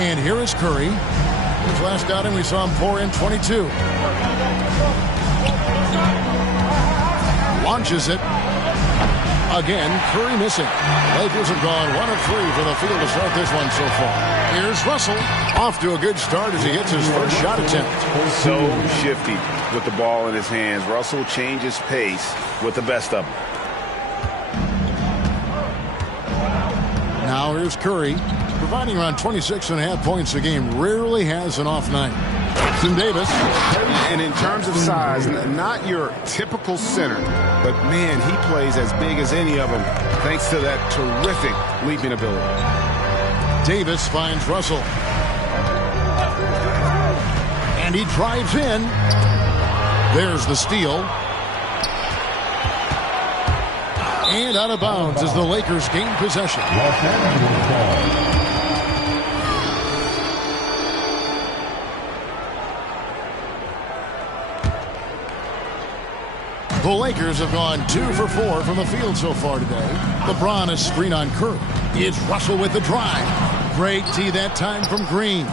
And here is Curry. His last outing, we saw him pour in 22. Launches it. Again, Curry missing. Lakers have gone 1 of 3 for the field to start this one so far. Here's Russell. Off to a good start as he hits his first shot attempt. So shifty with the ball in his hands. Russell changes pace with the best of them. Now here's Curry, providing around 26.5 points a game. Rarely has an off night. Davis. And in terms of size, not your typical center, but man, he plays as big as any of them thanks to that terrific leaping ability. Davis finds Russell. And he drives in. There's the steal. And out of bounds as the Lakers gain possession. The Lakers have gone 2 for 4 from the field so far today. LeBron is screen on Curry. It's Russell with the drive. Great tee that time from Green.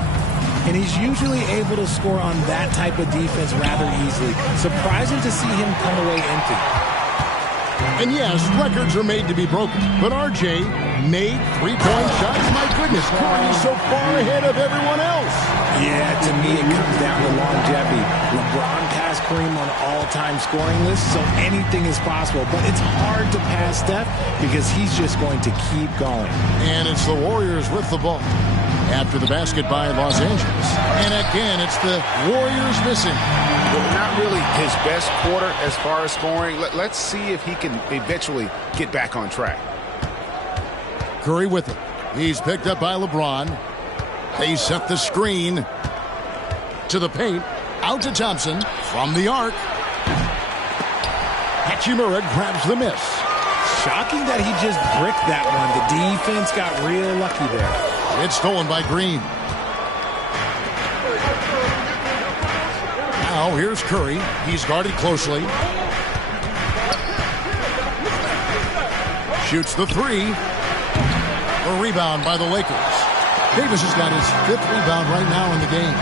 And he's usually able to score on that type of defense rather easily. Surprising to see him come away empty. And yes, records are made to be broken. But RJ made three-point shots. My goodness, Curry's so far ahead of everyone else. Yeah, to me it comes down to longevity. LeBron passed Kareem on all-time scoring lists, so anything is possible. But it's hard to pass Steph because he's just going to keep going. And it's the Warriors with the ball after the basket by Los Angeles. And again, it's the Warriors missing. Well, not really his best quarter as far as scoring. Let's see if he can eventually get back on track. Curry with it. He's picked up by LeBron. They set the screen to the paint. Out to Thompson from the arc. Hachimura grabs the miss. Shocking that he just bricked that one. The defense got real lucky there. It's stolen by Green. Now here's Curry. He's guarded closely. Shoots the three. A rebound by the Lakers. Davis has got his 5th rebound right now in the game.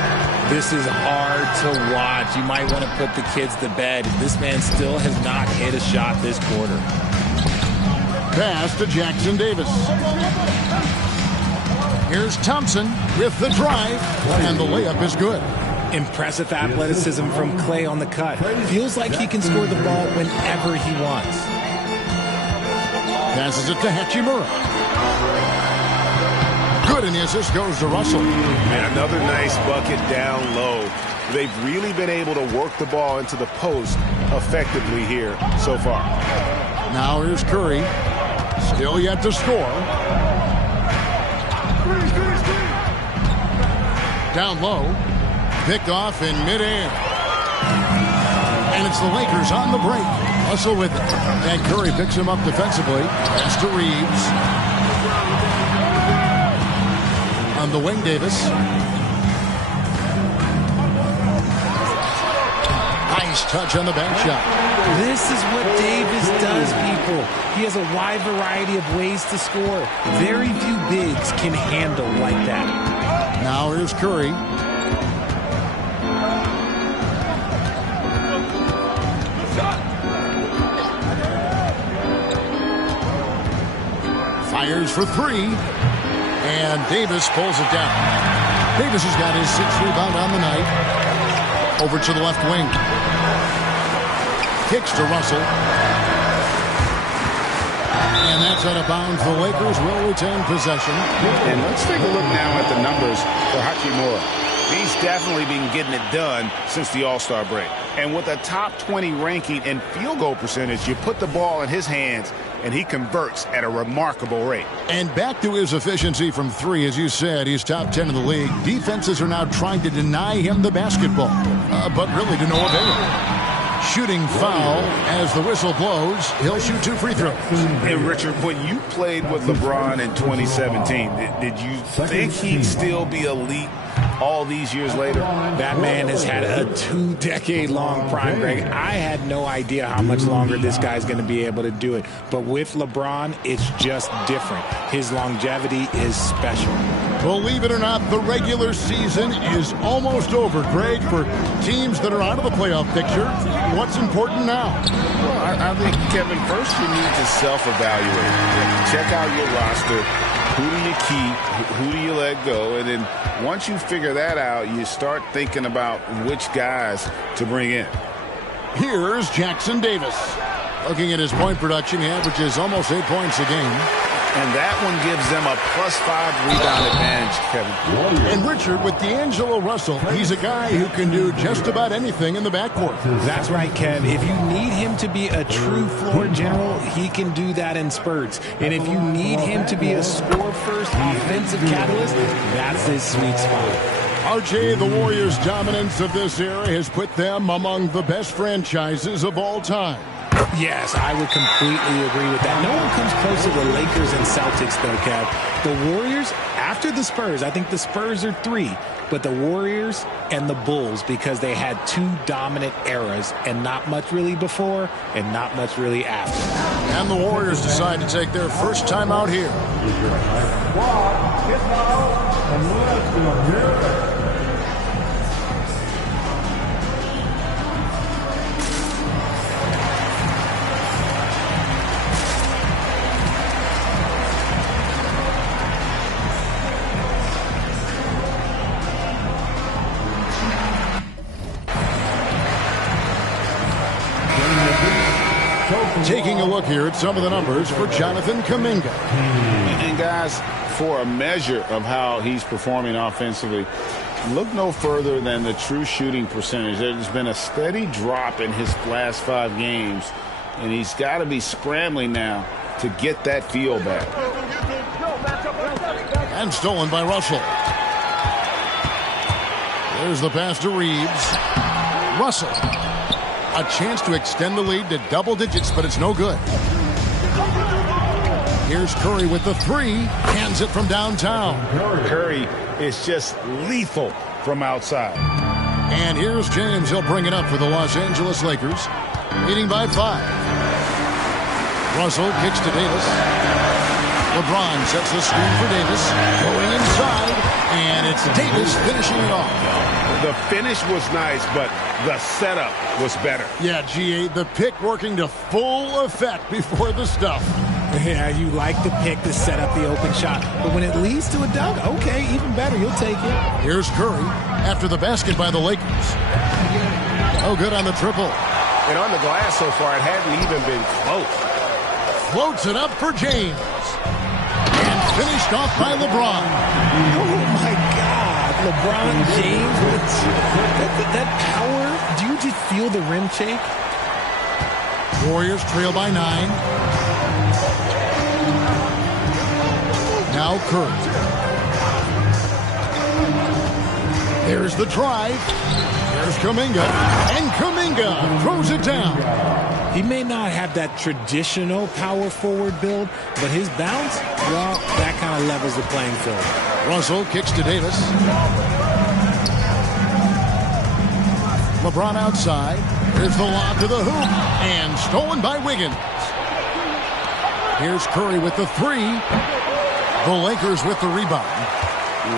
This is hard to watch. You might want to put the kids to bed. This man still has not hit a shot this quarter. Pass to Jackson Davis. Here's Thompson with the drive, and the layup is good. Impressive athleticism from Clay on the cut. Feels like he can score the ball whenever he wants. Passes it to Hachimura. Good, and the assist goes to Russell. And another nice bucket down low. They've really been able to work the ball into the post effectively here so far. Now here's Curry. Still yet to score. Down low. Picked off in midair. And it's the Lakers on the break. Russell with it. And Curry picks him up defensively. Pass to Reeves. On the wing, Davis. Nice touch on the bank shot. This is what Davis does, people. He has a wide variety of ways to score. Very few bigs can handle like that. Now here's Curry. Fires for three. And Davis pulls it down. Davis has got his 6th rebound on the night. Over to the left wing. Kicks to Russell. And that's out of bounds. The Lakers will retain possession. And let's take a look now at the numbers for Hachimura. He's definitely been getting it done since the All-Star break. And with a top 20 ranking and field goal percentage, you put the ball in his hands, and he converts at a remarkable rate. And back to his efficiency from three, as you said, he's top 10 in the league. Defenses are now trying to deny him the basketball, but really to no avail. Shooting foul as the whistle blows. He'll shoot 2 free throws. Hey, Richard, when you played with LeBron in 2017, did you think he'd still be elite all these years later? That man has had a 2-decade-long prime, Greg. I had no idea how much longer this guy's going to be able to do it. But with LeBron, it's just different. His longevity is special. Believe it or not, the regular season is almost over, Greg. For teams that are out of the playoff picture, what's important now? Well, I think, Kevin, first you need to self-evaluate. Check out your roster. Who do you keep? Who do you let go? And then once you figure that out, you start thinking about which guys to bring in. Here's Jackson Davis. Looking at his point production, he averages almost 8 points a game. And that one gives them a +5 rebound advantage, Kevin. And Richard, with D'Angelo Russell, he's a guy who can do just about anything in the backcourt. That's right, Kev. If you need him to be a true floor general, he can do that in spurts. And if you need him to be a score-first offensive catalyst, that's his sweet spot. RJ, the Warriors' dominance of this era has put them among the best franchises of all time. Yes, I would completely agree with that. No one comes close to the Lakers and Celtics, though, Kev. The Warriors, after the Spurs, I think the Spurs are 3, but the Warriors and the Bulls, because they had 2 dominant eras and not much really before and not much really after. And the Warriors decide to take their first time out here. Taking a look here at some of the numbers for Jonathan Kuminga. And guys, for a measure of how he's performing offensively, look no further than the true shooting percentage. There's been a steady drop in his last 5 games, and he's got to be scrambling now to get that feel back. And stolen by Russell. There's the pass to Reeves. Russell. A chance to extend the lead to double digits, but it's no good. Here's Curry with the 3. Hands it from downtown. Curry is just lethal from outside. And here's James. He'll bring it up for the Los Angeles Lakers, leading by 5. Russell kicks to Davis. LeBron sets the screen for Davis. Going inside, and it's Davis finishing it off. The finish was nice, but the setup was better. Yeah, GA, the pick working to full effect before the stuff. Yeah, you like the pick to set up the open shot. But when it leads to a dunk, okay, even better. You'll take it. Here's Curry after the basket by the Lakers. Oh, good on the triple. And on the glass so far, it hadn't even been close. Floats it up for James. And finished off by LeBron. Oh, my God. LeBron James. That power. Do you just feel the rim shake? Warriors trail by 9. Now Curry. There's the drive. There's Kuminga. And Kuminga throws it down. He may not have that traditional power forward build, but his bounce, well, that kind of levels the playing field. Russell kicks to Davis. LeBron outside. Here's the lob to the hoop. And stolen by Wiggins. Here's Curry with the 3. The Lakers with the rebound.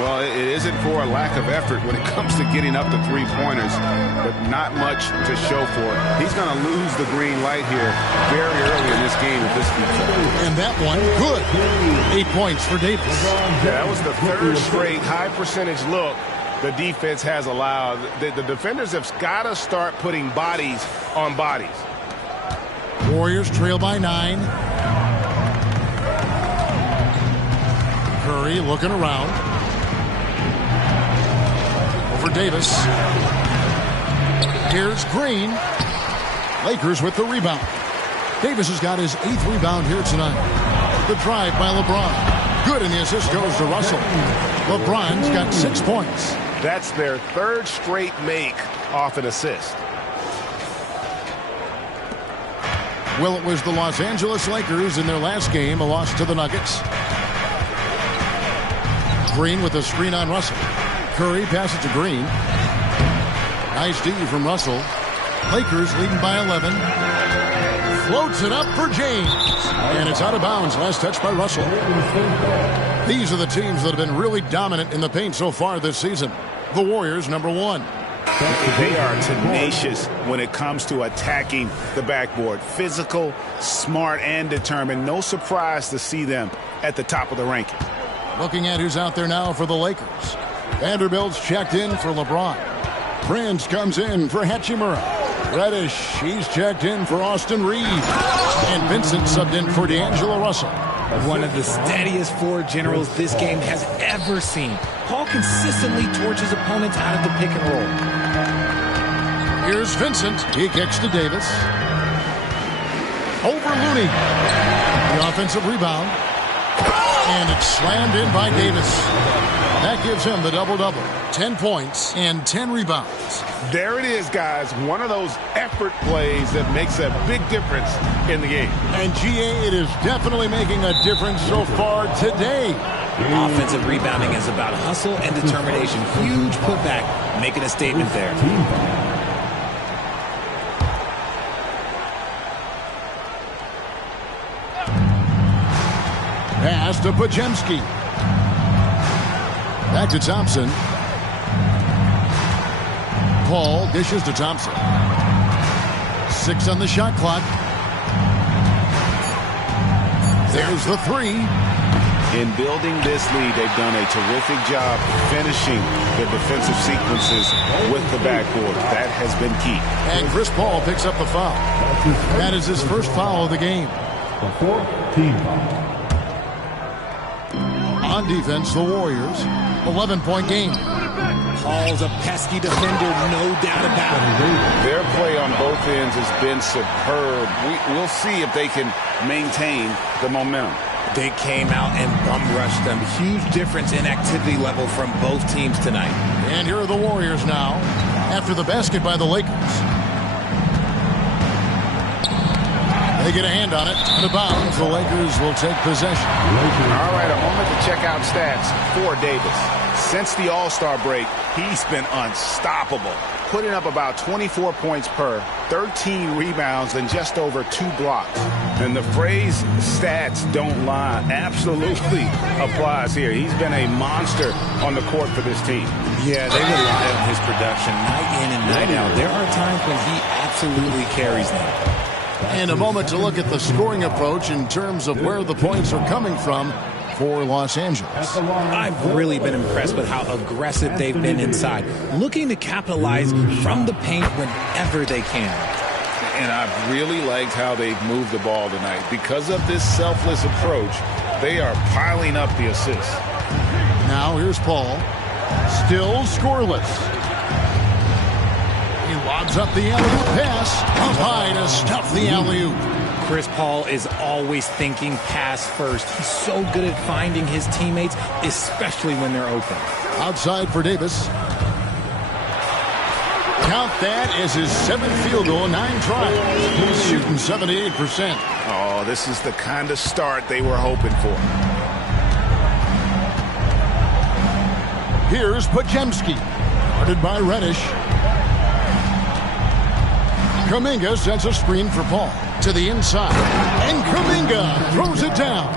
Well, it isn't for a lack of effort when it comes to getting up to 3-pointers, but not much to show for it. He's going to lose the green light here very early in this game if this keeps up. And that one, good. 8 points for Davis. Yeah, that was the 3rd straight high-percentage look the defense has allowed. The defenders have got to start putting bodies on bodies. Warriors trail by 9. Curry looking around. Over Davis. Here's Green. Lakers with the rebound. Davis has got his 8th rebound here tonight. The drive by LeBron. Good, and the assist goes to Russell. LeBron's got 6 points. That's their 3rd straight make off an assist. Well, it was the Los Angeles Lakers in their last game, a loss to the Nuggets. Green with a screen on Russell. Curry passes to Green. Nice D from Russell. Lakers leading by 11. Floats it up for James. And it's out of bounds. Last touch by Russell. These are the teams that have been really dominant in the paint so far this season. The Warriors, number 1. They are tenacious when it comes to attacking the backboard. Physical, smart, and determined. No surprise to see them at the top of the ranking. Looking at who's out there now for the Lakers. Vanderbilt's checked in for LeBron. Prince comes in for Hachimura. Reddish, he's checked in for Austin Reeves. And Vincent subbed in for D'Angelo Russell. One of the steadiest floor generals this game has ever seen. Paul consistently torches opponents out of the pick and roll. Here's Vincent. He kicks to Davis. Over Looney. The offensive rebound. And it's slammed in by Davis. That gives him the double-double. 10 points and 10 rebounds. There it is, guys. One of those effort plays that makes a big difference in the game. And GA, it is definitely making a difference so far today. Offensive rebounding is about hustle and determination. Huge putback, making a statement there. Pass to Podziemski. Back to Thompson. Paul dishes to Thompson. 6 on the shot clock. There's the 3. In building this lead, they've done a terrific job finishing their defensive sequences with the backboard. That has been key. And Chris Paul picks up the foul. That is his first foul of the game. The 4th team foul. On defense, the Warriors, 11-point game. Paul's a pesky defender, no doubt about it. Their play on both ends has been superb. We'll see if they can maintain the momentum. They came out and bum rushed them. Huge difference in activity level from both teams tonight. And here are the Warriors now, after the basket by the Lakers. They get a hand on it. Out of bounds, the Lakers will take possession. All right, a moment to check out stats for Davis. Since the All-Star break, he's been unstoppable, putting up about 24 points per, 13 rebounds, and just over 2 blocks. And the phrase stats don't lie absolutely applies here. He's been a monster on the court for this team. Yeah, they rely on his production night in and night out. There are times when he absolutely carries them. And a moment to look at the scoring approach in terms of where the points are coming from for Los Angeles. I've really been impressed with how aggressive they've been inside, looking to capitalize from the paint whenever they can. And I've really liked how they've moved the ball tonight. Because of this selfless approach, they are piling up the assists. Now here's Paul, still scoreless. He lobs up the alley-oop pass, up high to stuff the alley-oop. Chris Paul is always thinking pass first. He's so good at finding his teammates, especially when they're open. Outside for Davis. Count that as his 7th field goal, 9 tries. He's shooting 78%. Oh, this is the kind of start they were hoping for. Here's Podziemski, guarded by Reddish. Kuminga sends a screen for Paul to the inside, and Kuminga throws it down.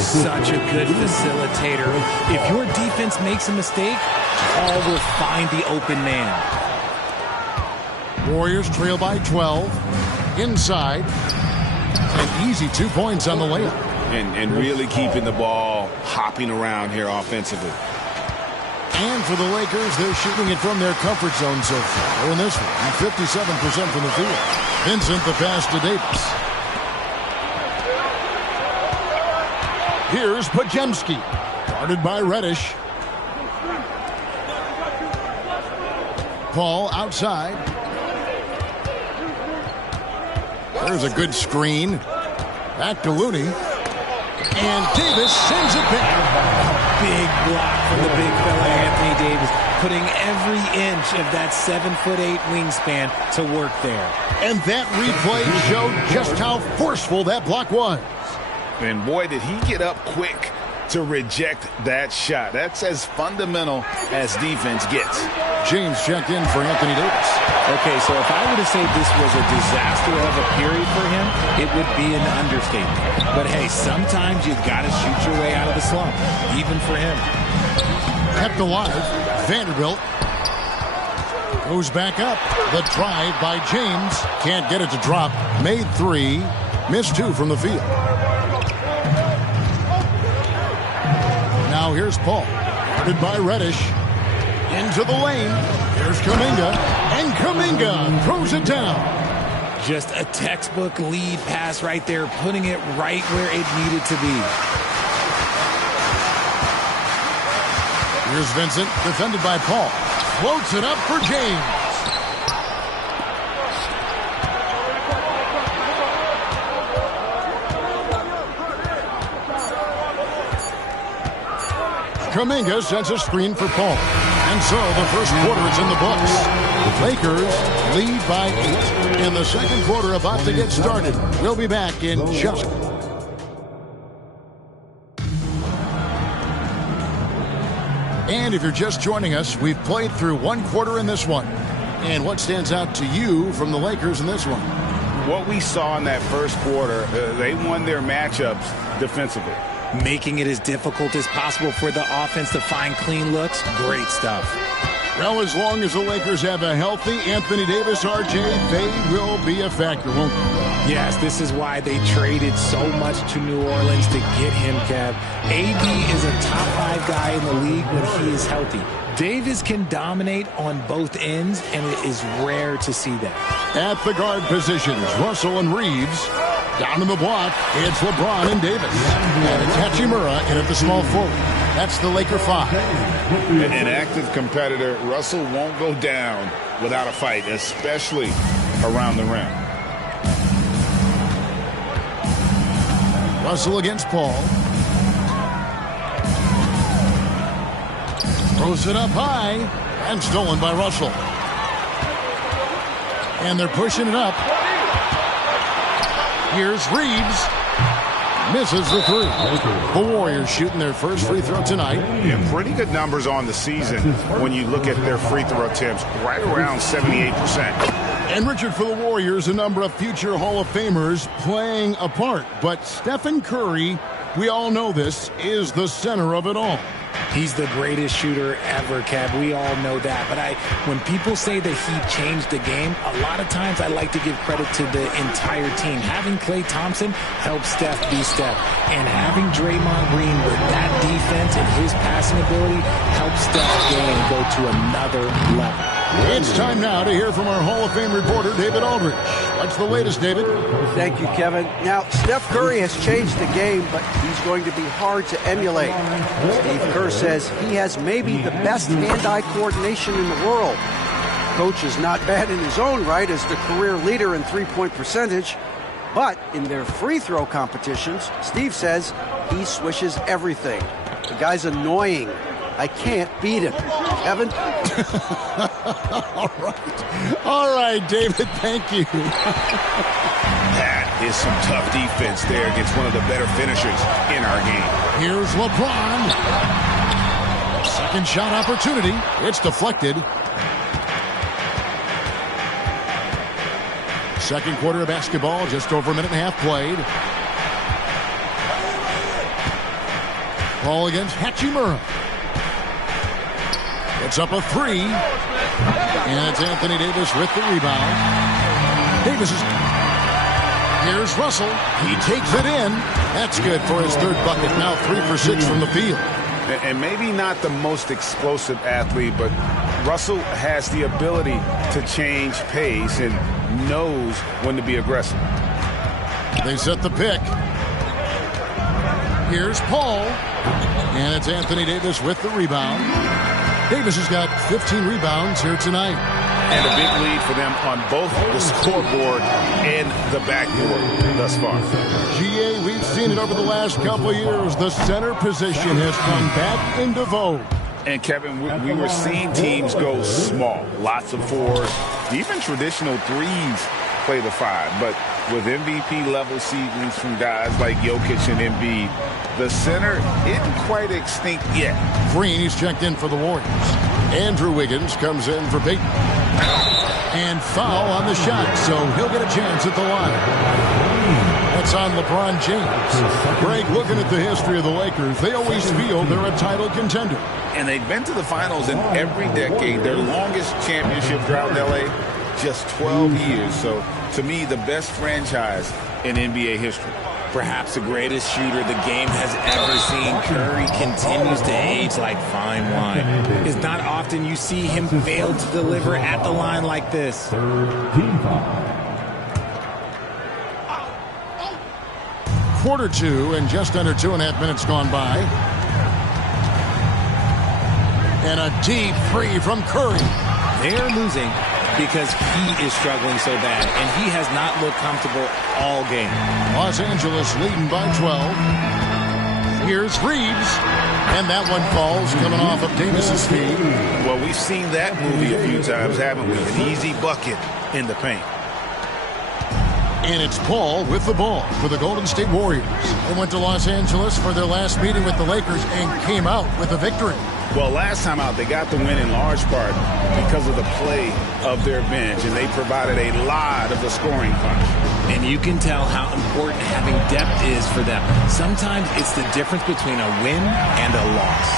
Such a good facilitator. If your defense makes a mistake, Paul will find the open man. Warriors trail by 12. Inside. An easy 2 points on the layup. And really keeping the ball hopping around here offensively. And for the Lakers, they're shooting it from their comfort zone so far in this one. 57% from the field. Vincent, the pass to Davis. Here's Podziemski, guarded by Reddish. Paul outside. There's a good screen. Back to Looney. And Davis sends it back. Big block from the big fella, Anthony Davis, putting every inch of that 7'8" wingspan to work there. And that replay showed just how forceful that block was. And boy, did he get up quick to reject that shot. That's as fundamental as defense gets. James checked in for Anthony Davis. Okay, so if I were to say this was a disaster of a period for him, it would be an understatement. But hey, sometimes you've got to shoot your way out of the slump, even for him. Kept alive. Vanderbilt goes back up. The drive by James. Can't get it to drop. Made 3. Missed 2 from the field. Now here's Paul. Guarded by Reddish. Into the lane. Here's Kuminga. And Kuminga throws it down. Just a textbook lead pass right there, putting it right where it needed to be. Here's Vincent, defended by Paul. Floats it up for James. Kuminga sends a screen for Paul. And so the first quarter is in the books. The Lakers lead by 8. In the second quarter about to get started. We'll be back in just... And if you're just joining us, we've played through one quarter in this one. And what stands out to you from the Lakers in this one? What we saw in that first quarter, they won their matchups defensively. Making it as difficult as possible for the offense to find clean looks. Great stuff. Well, as long as the Lakers have a healthy Anthony Davis, RJ, they will be a factor, won't they? Yes, this is why they traded so much to New Orleans to get him, Kev. AD is a top 5 guy in the league when he is healthy. Davis can dominate on both ends, and it is rare to see that. At the guard positions, Russell and Reeves. Down in the block, it's LeBron and Davis. And it's Hachimura in at the small forward. That's the Laker 5. An active competitor, Russell won't go down without a fight, especially around the rim. Russell against Paul. Throws it up high and stolen by Russell. And they're pushing it up. Here's Reeves. Misses the 3. The Warriors shooting their first free throw tonight. Yeah, pretty good numbers on the season when you look at their free throw attempts, right around 78%. And Richard, for the Warriors, a number of future Hall of Famers playing a part. But Stephen Curry, we all know this, is the center of it all. He's the greatest shooter ever, Kev. We all know that. But when people say that he changed the game, a lot of times I like to give credit to the entire team. Having Klay Thompson helps Steph be Steph. And having Draymond Green with that defense and his passing ability helps Steph's game go to another level. It's time now to hear from our Hall of Fame reporter, David Aldridge. What's the latest, David? Thank you, Kevin. Now, Steph Curry has changed the game, but he's going to be hard to emulate. Steve Kerr says he has maybe the best hand-eye coordination in the world. Coach is not bad in his own right as the career leader in three-point percentage, but in their free throw competitions, Steve says he swishes everything. The guy's annoying. I can't beat him. Kevin? All right, David, thank you. That is some tough defense there against one of the better finishers in our game. Here's LeBron. Second shot opportunity. It's deflected. Second quarter of basketball, just over a minute and a half played. Ball against Hachimura. It's up a 3. And it's Anthony Davis with the rebound. Davis is... Here's Russell. He takes it in. That's good for his third bucket. Now 3 for 6 from the field. And maybe not the most explosive athlete, but Russell has the ability to change pace and knows when to be aggressive. They set the pick. Here's Paul. And it's Anthony Davis with the rebound. Davis has got 15 rebounds here tonight. And a big lead for them on both the scoreboard and the backboard thus far. GA, we've seen it over the last couple of years. The center position has come back into vogue. And, Kevin, we were seeing teams go small. Lots of 4s, even traditional 3s play the 5. But with MVP-level seasons from guys like Jokic and Embiid, the center isn't quite extinct yet. Green, he's checked in for the Warriors. Andrew Wiggins comes in for Peyton. And foul on the shot, so he'll get a chance at the line. That's on LeBron James. Greg, looking at the history of the Lakers, they always feel they're a title contender. And they've been to the finals in every decade. Their longest championship drought in L.A., just 12 years. So, to me, the best franchise in NBA history. Perhaps the greatest shooter the game has ever seen. Curry continues to age like fine wine. It's not often you see him fail to deliver at the line like this. Quarter 2 and just under 2.5 minutes gone by. And a deep three from Curry. They're losing because he is struggling so bad, and he has not looked comfortable all game. Los Angeles leading by 12. Here's Reeves, and that one falls coming off of Davis's feet. Well, we've seen that movie a few times, haven't we? An easy bucket in the paint. And it's Paul with the ball for the Golden State Warriors. They went to Los Angeles for their last meeting with the Lakers and came out with a victory. Well, last time out, they got the win in large part because of the play of their bench, and they provided a lot of the scoring punch. And you can tell how important having depth is for them. Sometimes it's the difference between a win and a loss.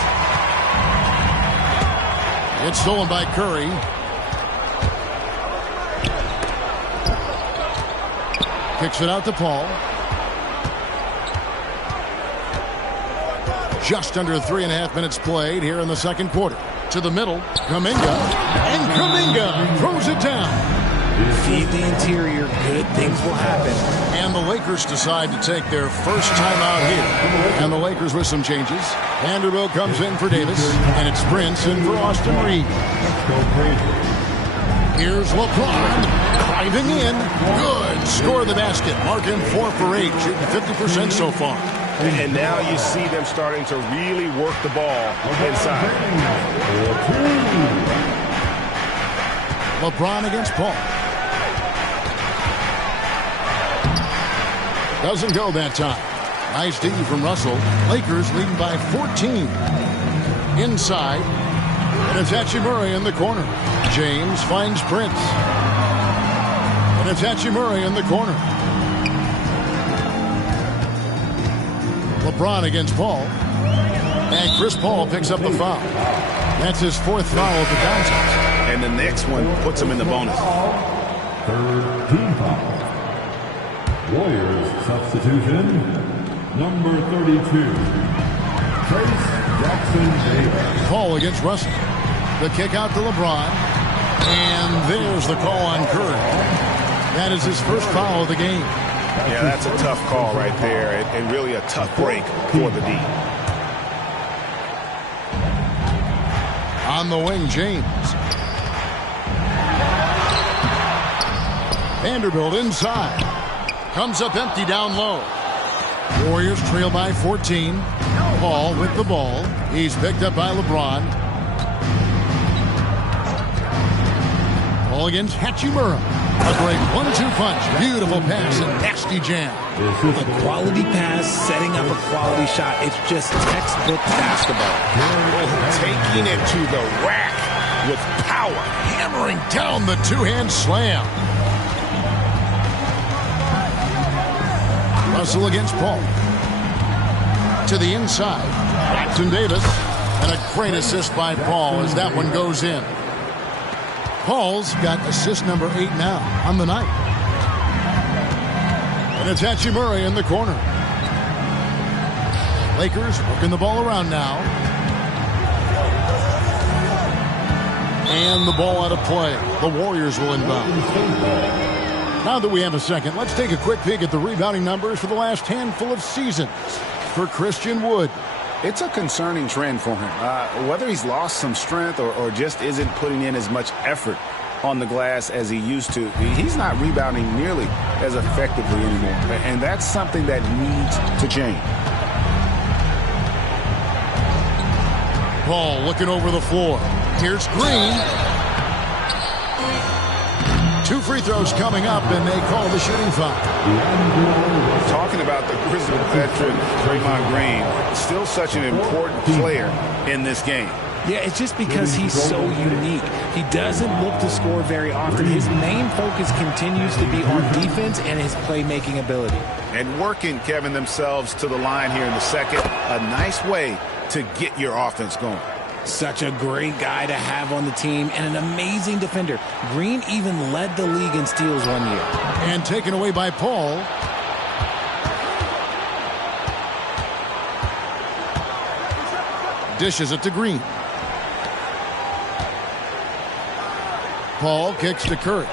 It's stolen by Curry. Kicks it out to Paul. Just under 3.5 minutes played here in the second quarter. To the middle, Kuminga. And Kuminga throws it down. Feed the interior, good things will happen. And the Lakers decide to take their first time out here. And the Lakers with some changes. Vanderbilt comes in for Davis. And it's Prince in for Austin Reeves. Here's LeBron. Driving in. Good. Score the basket. Mark him 4 for 8. Shooting 50% so far. And now you see them starting to really work the ball inside. LeBron against Paul. Doesn't go that time. Nice D from Russell. Lakers leading by 14. Inside. And it's Hachimura in the corner. James finds Prince. And it's Hachimura in the corner. LeBron against Paul. And Chris Paul picks up the foul. That's his 4th foul of the contest. And the next one puts him in the bonus. Third team foul. Warriors substitution. Number 32. Trace Jackson-Davis. Paul against Russell. The kick out to LeBron. And there's the call on Curry. That is his first foul of the game. Yeah, that's a tough call right there, and really a tough break for the D. On the wing, James. Vanderbilt inside. Comes up empty down low. Warriors trail by 14. Paul with the ball. He's picked up by LeBron. Paul against Hachimura. A great 1-2 punch. Beautiful pass and nasty jam. A quality pass, setting up a quality shot. It's just textbook basketball. Taking it to the rack with power. Hammering down the two-hand slam. Russell against Paul. To the inside. Jackson Davis. And a great assist by Paul as that one goes in. Paul's got assist number 8 now on the night. And it's Hachimura in the corner. Lakers working the ball around now. And the ball out of play. The Warriors will inbound. Now that we have a second, let's take a quick peek at the rebounding numbers for the last handful of seasons for Christian Wood. It's a concerning trend for him. Whether he's lost some strength or just isn't putting in as much effort on the glass as he used to, he's not rebounding nearly as effectively anymore. And that's something that needs to change. Paul looking over the floor. Here's Green. 2 free free throws coming up, and they call the shooting foul. Talking about the grizzled veteran Draymond Green, still such an important player in this game. Yeah, it's just because he's so unique. He doesn't look to score very often. His main focus continues to be on defense and his playmaking ability. And working, Kevin, themselves to the line here in the second. A nice way to get your offense going. Such a great guy to have on the team and an amazing defender. Green even led the league in steals one year. And taken away by Paul. Dishes it to Green. Paul kicks to Curry.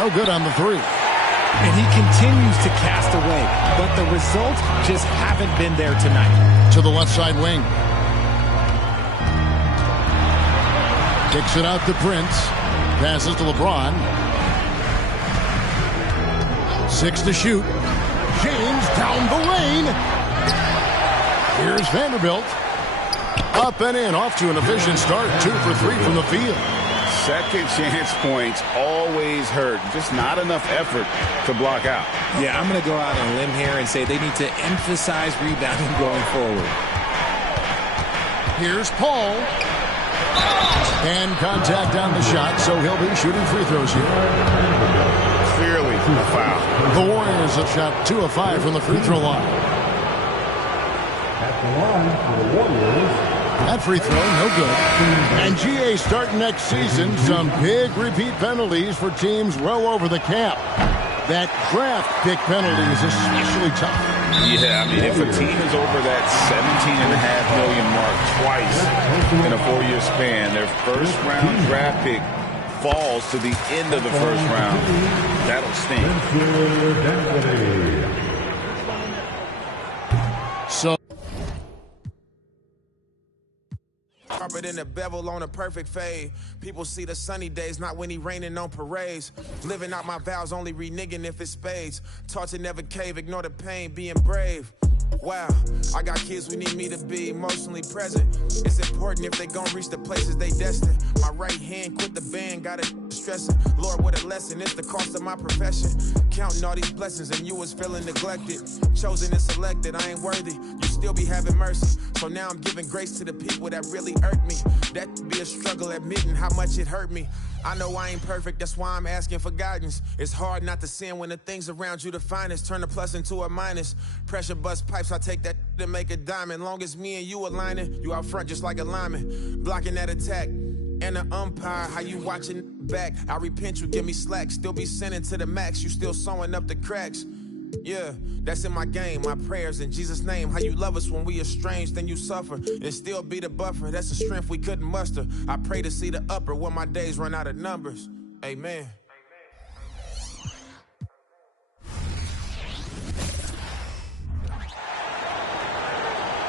No good on the three. And he continues to cast away, but the results just haven't been there tonight. To the left side wing. Kicks it out to Prince. Passes to LeBron. 6 to shoot. James down the lane. Here's Vanderbilt. Up and in, off to an efficient start. 2 for 3 from the field. Second chance points always hurt. Just not enough effort to block out. Yeah, I'm going to go out on a limb here and say they need to emphasize rebounding going forward. Here's Paul. And contact on the shot, so he'll be shooting free throws here. Clearly a foul. The Warriors have shot 2 of 5 from the free throw line. At the line for the Warriors. That free throw, no good. And GA starting next season, some big repeat penalties for teams well over the cap. That draft pick penalty is especially tough. Yeah, I mean, if a team is over that $17.5 million mark twice in a 4-year span, their first-round draft pick falls to the end of the first round. That'll sting. So. In the bevel on a perfect fade. People see the sunny days, not when he raining on parades. Living out my vows, only reneging if it's spades. Taught to never cave, ignore the pain, being brave. Wow, I got kids who need me to be emotionally present. It's important if they gon' reach the places they destined. My right hand quit the band, got it stressing. Lord, what a lesson, it's the cost of my profession. Counting all these blessings and you was feeling neglected. Chosen and selected, I ain't worthy. You still be having mercy. So now I'm giving grace to the people that really hurt me. That could be a struggle admitting how much it hurt me. I know I ain't perfect, that's why I'm asking for guidance. It's hard not to sin when the things around you define us. Turn a plus into a minus. Pressure bust pipes, I take that to make a diamond. Long as me and you aligning, you out front just like a lineman. Blocking that attack. And an umpire, how you watching back? I repent, you give me slack. Still be sending to the max, you still sewing up the cracks. Yeah, that's in my game, my prayers in Jesus' name. How you love us when we estranged, then you suffer. And still be the buffer, that's the strength we couldn't muster. I pray to see the upper when my days run out of numbers. Amen.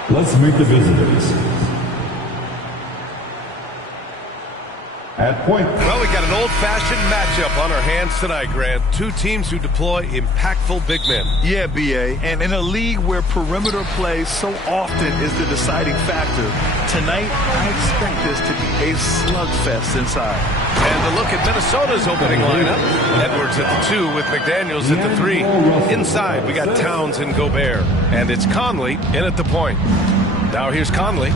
Let's meet the visitors. At point. Well, we got an old-fashioned matchup on our hands tonight, Grant. Two teams who deploy impactful big men. Yeah, B.A., and in a league where perimeter play so often is the deciding factor, tonight I expect this to be a slugfest inside. And a look at Minnesota's opening lineup. Edwards at the 2 with McDaniels at the 3. Inside, we got Towns and Gobert. And it's Conley in at the point. Now here's Conley.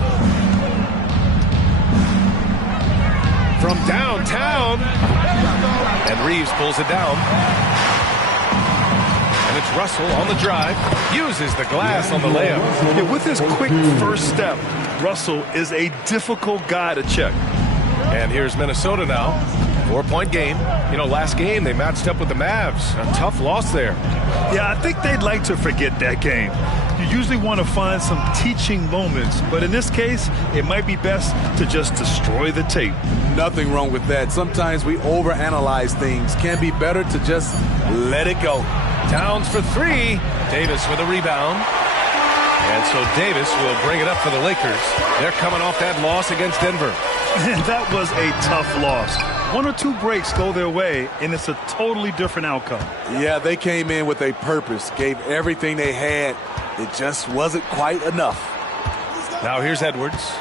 From downtown, and Reeves pulls it down. And it's Russell on the drive, uses the glass on the layup. Yeah, with his quick first step, Russell is a difficult guy to check. And here's Minnesota now, 4-point game. You know, last game they matched up with the Mavs. A tough loss there. Yeah, I think they'd like to forget that game. You usually want to find some teaching moments, but in this case, it might be best to just destroy the tape. Nothing wrong with that. Sometimes we overanalyze things. Can be better to just let it go. Towns for 3. Davis with a rebound. And so Davis will bring it up for the Lakers. They're coming off that loss against Denver. And that was a tough loss. 1 or 2 breaks go their way, and it's a totally different outcome. Yeah, they came in with a purpose, gave everything they had. It just wasn't quite enough. Now here's Edwards.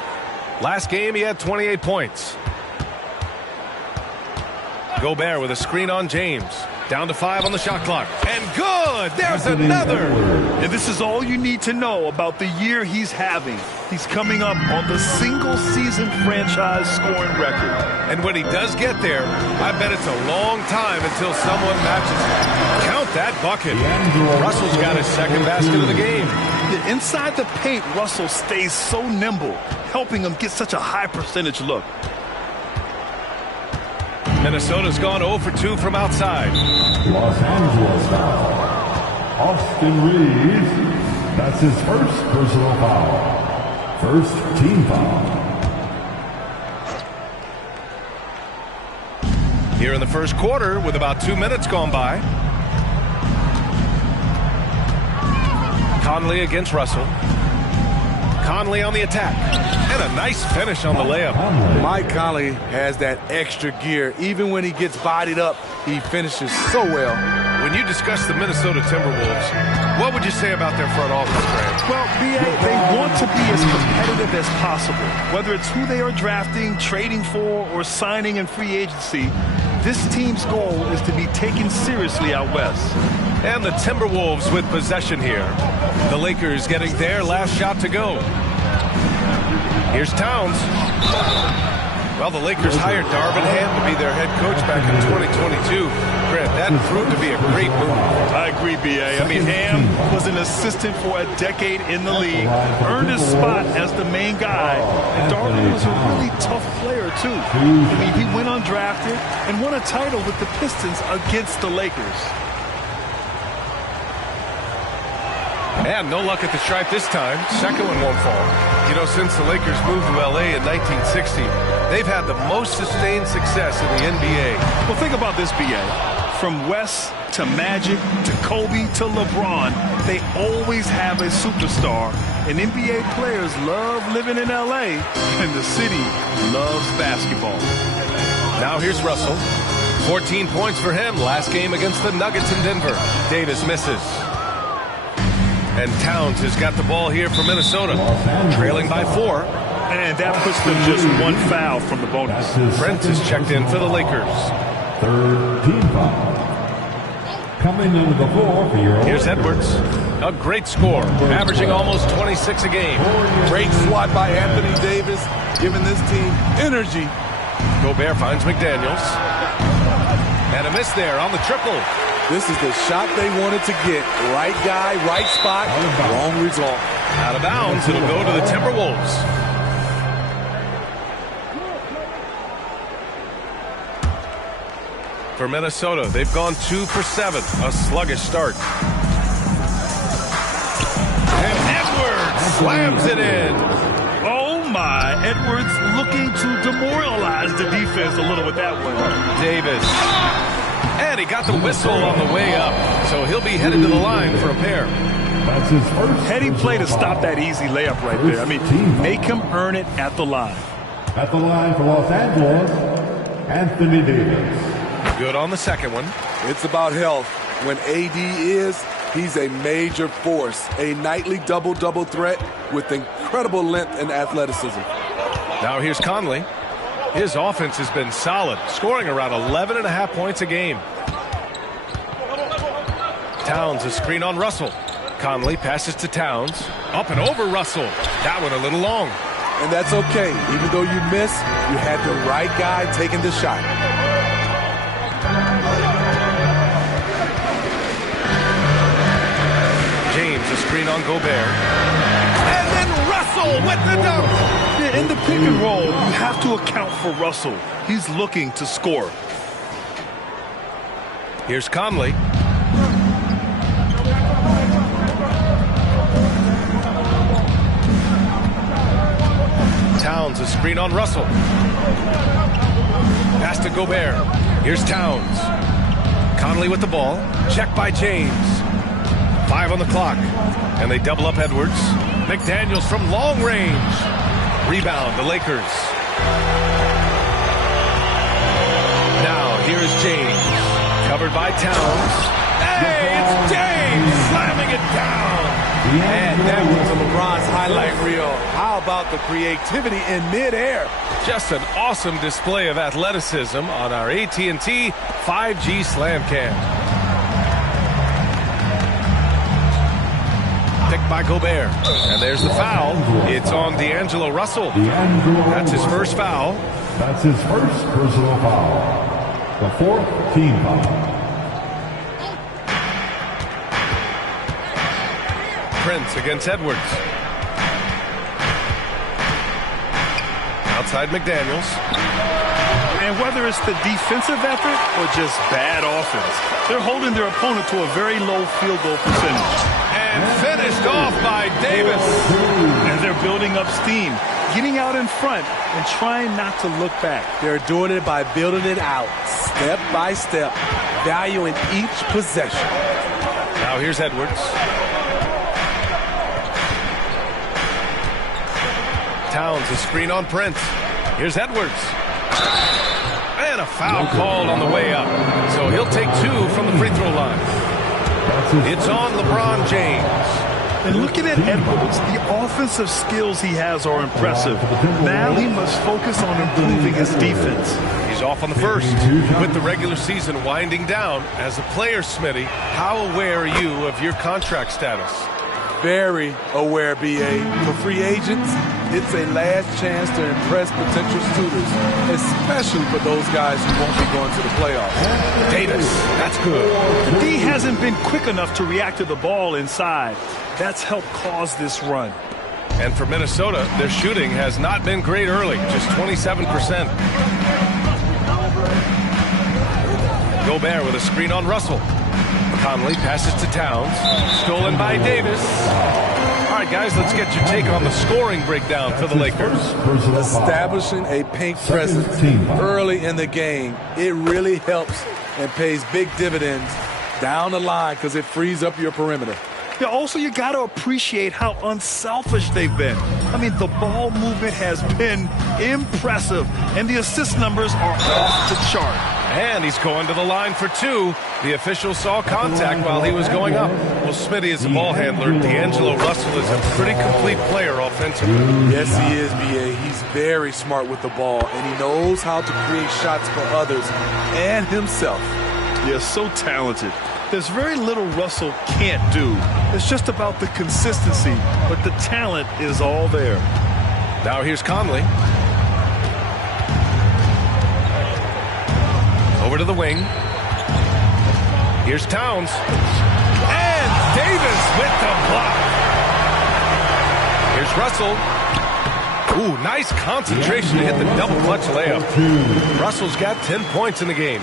Last game, he had 28 points. Gobert with a screen on James. Down to 5 on the shot clock. And good! There's another! And this is all you need to know about the year he's having. He's coming up on the single-season franchise scoring record. And when he does get there, I bet it's a long time until someone matches him. Count that bucket. Russell's got his second basket of the game. Inside the paint, Russell stays so nimble, helping him get such a high percentage look. Minnesota's gone 0 for 2 from outside. Los Angeles foul. Austin Reeves. That's his first personal foul. First team foul. Here in the first quarter with about 2 minutes gone by. Conley against Russell. Conley on the attack. And a nice finish on the layup. Mike Conley has that extra gear. Even when he gets bodied up, he finishes so well. When you discuss the Minnesota Timberwolves, what would you say about their front office, Grant? Well, B.A., they want to be as competitive as possible. Whether it's who they are drafting, trading for, or signing in free agency, this team's goal is to be taken seriously out west. And the Timberwolves with possession here. The Lakers getting their last shot to go. Here's Towns. Well, the Lakers hired Darvin Ham to be their head coach back in 2022. Grant, that proved to be a great move. I agree, B.A. I mean, Ham was an assistant for a decade in the league, earned his spot as the main guy, and Darvin was a really tough player, too. I mean, he went undrafted and won a title with the Pistons against the Lakers. And no luck at the stripe this time. Second one won't fall. You know, since the Lakers moved to L.A. in 1960, they've had the most sustained success in the NBA. Well, think about this, B.A. From West to Magic to Kobe to LeBron, they always have a superstar. And NBA players love living in L.A., and the city loves basketball. Now here's Russell. 14 points for him last game against the Nuggets in Denver. Davis misses. And Towns has got the ball here for Minnesota, trailing by 4. And that puts them just one foul from the bonus. Brent is checked in for the Lakers. Third team foul. Coming into the floor for your... Here's Edwards. A great score, averaging almost 26 a game. Great swat by Anthony Davis, giving this team energy. Gobert finds McDaniels. And a miss there on the triple. This is the shot they wanted to get. Right guy, right spot, wrong result. Out of bounds, it'll go to the Timberwolves. For Minnesota, they've gone 2 for 7. A sluggish start. And Edwards slams it in. Oh my, Edwards looking to demoralize the defense a little with that one. Davis. And he got the whistle on the way up, so he'll be headed to the line for a pair. That's his first. Heady play to stop that easy layup right there. I mean, make him earn it at the line. At the line for Los Angeles, Anthony Davis. Good on the second one. It's about health. When AD is, he's a major force. A nightly double-double threat with incredible length and athleticism. Now here's Conley. His offense has been solid, scoring around 11.5 points a game. Towns a screen on Russell. Conley passes to Towns. Up and over Russell. That one a little long. And that's okay. Even though you miss, you had the right guy taking the shot. James a screen on Gobert. And then Russell with the dunk. In the pick and roll, you have to account for Russell. He's looking to score. Here's Conley. Towns a screen on Russell. Pass to Gobert. Here's Towns. Conley with the ball. Checked by James. 5 on the clock. And they double up Edwards. McDaniels from long range. Rebound, the Lakers. Now, here's James. Covered by Towns. Hey, it's James slamming it down. And that was a LeBron's highlight reel. How about the creativity in midair? Just an awesome display of athleticism on our AT&T 5G Slam Cam. Picked by Gobert. And there's the foul. It's on D'Angelo Russell. That's his first foul. That's his first personal foul. The fourth team foul. Prince against Edwards. Outside McDaniels. And whether it's the defensive effort or just bad offense, they're holding their opponent to a very low field goal percentage. And finished off by Davis. And they're building up steam, getting out in front and trying not to look back. They're doing it by building it out, step by step, valuing each possession. Now here's Edwards. Towns, a screen on Prince. Here's Edwards. And a foul called on the way up. So he'll take 2 from the free throw line. It's on LeBron James. And looking at Edwards, the offensive skills he has are impressive. Now he must focus on improving his defense. He's off on the first. With the regular season winding down, as a player, Smitty, how aware are you of your contract status? Very aware, BA. For free agents, it's a last chance to impress potential suitors, especially for those guys who won't be going to the playoffs. Davis, that's good. The D hasn't been quick enough to react to the ball inside. That's helped cause this run. And for Minnesota, their shooting has not been great early, just 27%. Gobert with a screen on Russell. Conley passes to Towns. Stolen by Davis. All right, guys, let's get your take on the scoring breakdown for the Lakers. Establishing a paint presence early in the game, it really helps and pays big dividends down the line because it frees up your perimeter. Yeah, also, you got to appreciate how unselfish they've been. I mean, the ball movement has been impressive, and the assist numbers are off the chart. And he's going to the line for 2. The official saw contact while he was going up. Well, Smitty is the ball handler. D'Angelo Russell is a pretty complete player offensively. Yes, he is, BA. He's very smart with the ball, and he knows how to create shots for others and himself. Yeah, so talented. There's very little Russell can't do. It's just about the consistency, but the talent is all there. Now here's Conley. Over to the wing. Here's Towns. And Davis with the block. Here's Russell. Ooh, nice concentration to hit the double clutch layup. Russell's got 10 points in the game.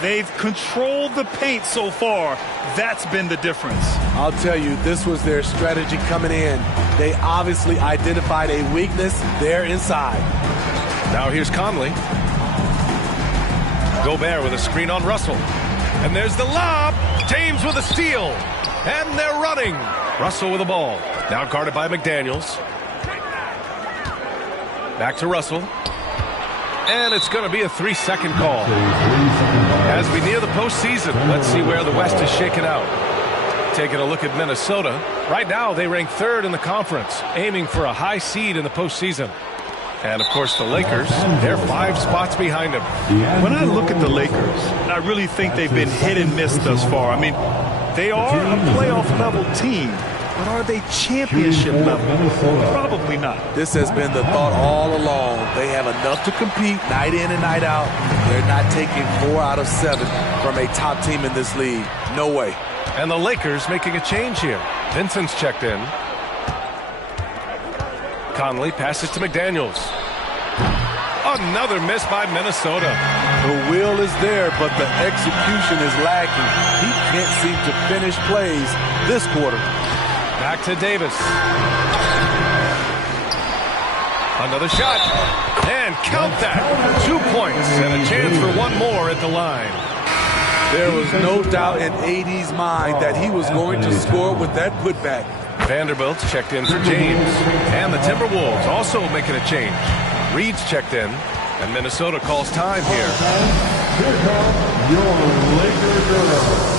They've controlled the paint so far. That's been the difference. I'll tell you, this was their strategy coming in. They obviously identified a weakness there inside. Now here's Conley. Gobert with a screen on Russell. And there's the lob. James with a steal. And they're running. Russell with the ball. Now guarded by McDaniels. Back to Russell. And it's going to be a 3-second call. As we near the postseason, let's see where the West is shaken out. Taking a look at Minnesota. Right now, they rank 3rd in the conference, aiming for a high seed in the postseason. And, of course, the Lakers, they're 5 spots behind them. When I look at the Lakers, I really think they've been hit and miss thus far. I mean, they are a playoff-level team, but are they championship level? Probably not. This has been the thought all along. They have enough to compete night in and night out. They're not taking 4 out of 7 from a top team in this league. No way. And the Lakers making a change here. Vincent's checked in. Conley passes to McDaniels. Another miss by Minnesota. The will is there, but the execution is lacking. He can't seem to finish plays this quarter. Back to Davis. Another shot. And count that. 2 points and a chance for one more at the line. There was no doubt in AD's mind that he was going to score with that putback. Vanderbilt's checked in for James. And the Timberwolves also making a change. Reed's checked in. And Minnesota calls time here. Here comes your Laker girls.